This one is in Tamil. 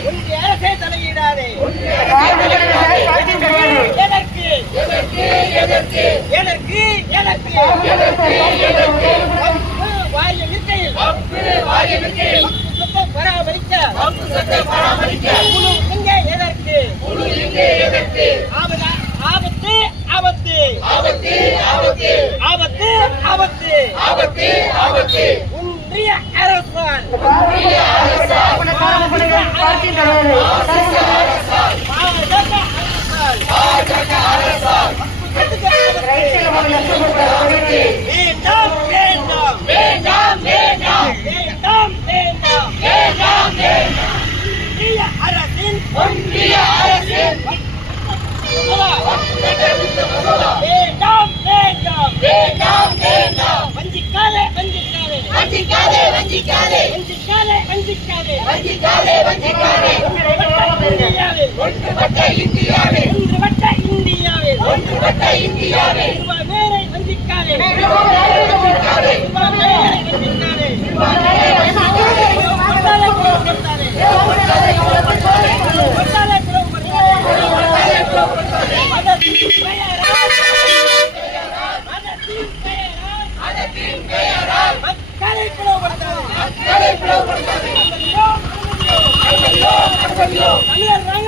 ஒன்றிய அரசால் வேண்டாம் வேண்டாம் வேண்டாம் வேண்டாம் வேண்டாம் வேண்டாம் வேண்டாம் வேண்டாம் ஒன்றிய அரசின் வேண்டாம் வேண்டாம் வேண்டாம் வேண்டாம் வஞ்சிக்காதே வஞ்சிக்காதே வஞ்சிக்காதே வஞ்சிக்காதே வஞ்சிக்காதே வஞ்சிக்காதே வஞ்சிக்காதே வஞ்சிக்காதே ஒன்றுபட்ட இந்தியாவில் ஒன்றுபட்ட இந்தியாவில் ஒன்றுபட்ட இந்தியாவில் வேரை வஞ்சிக்காதே வஞ்சிக்காதே தமிழர்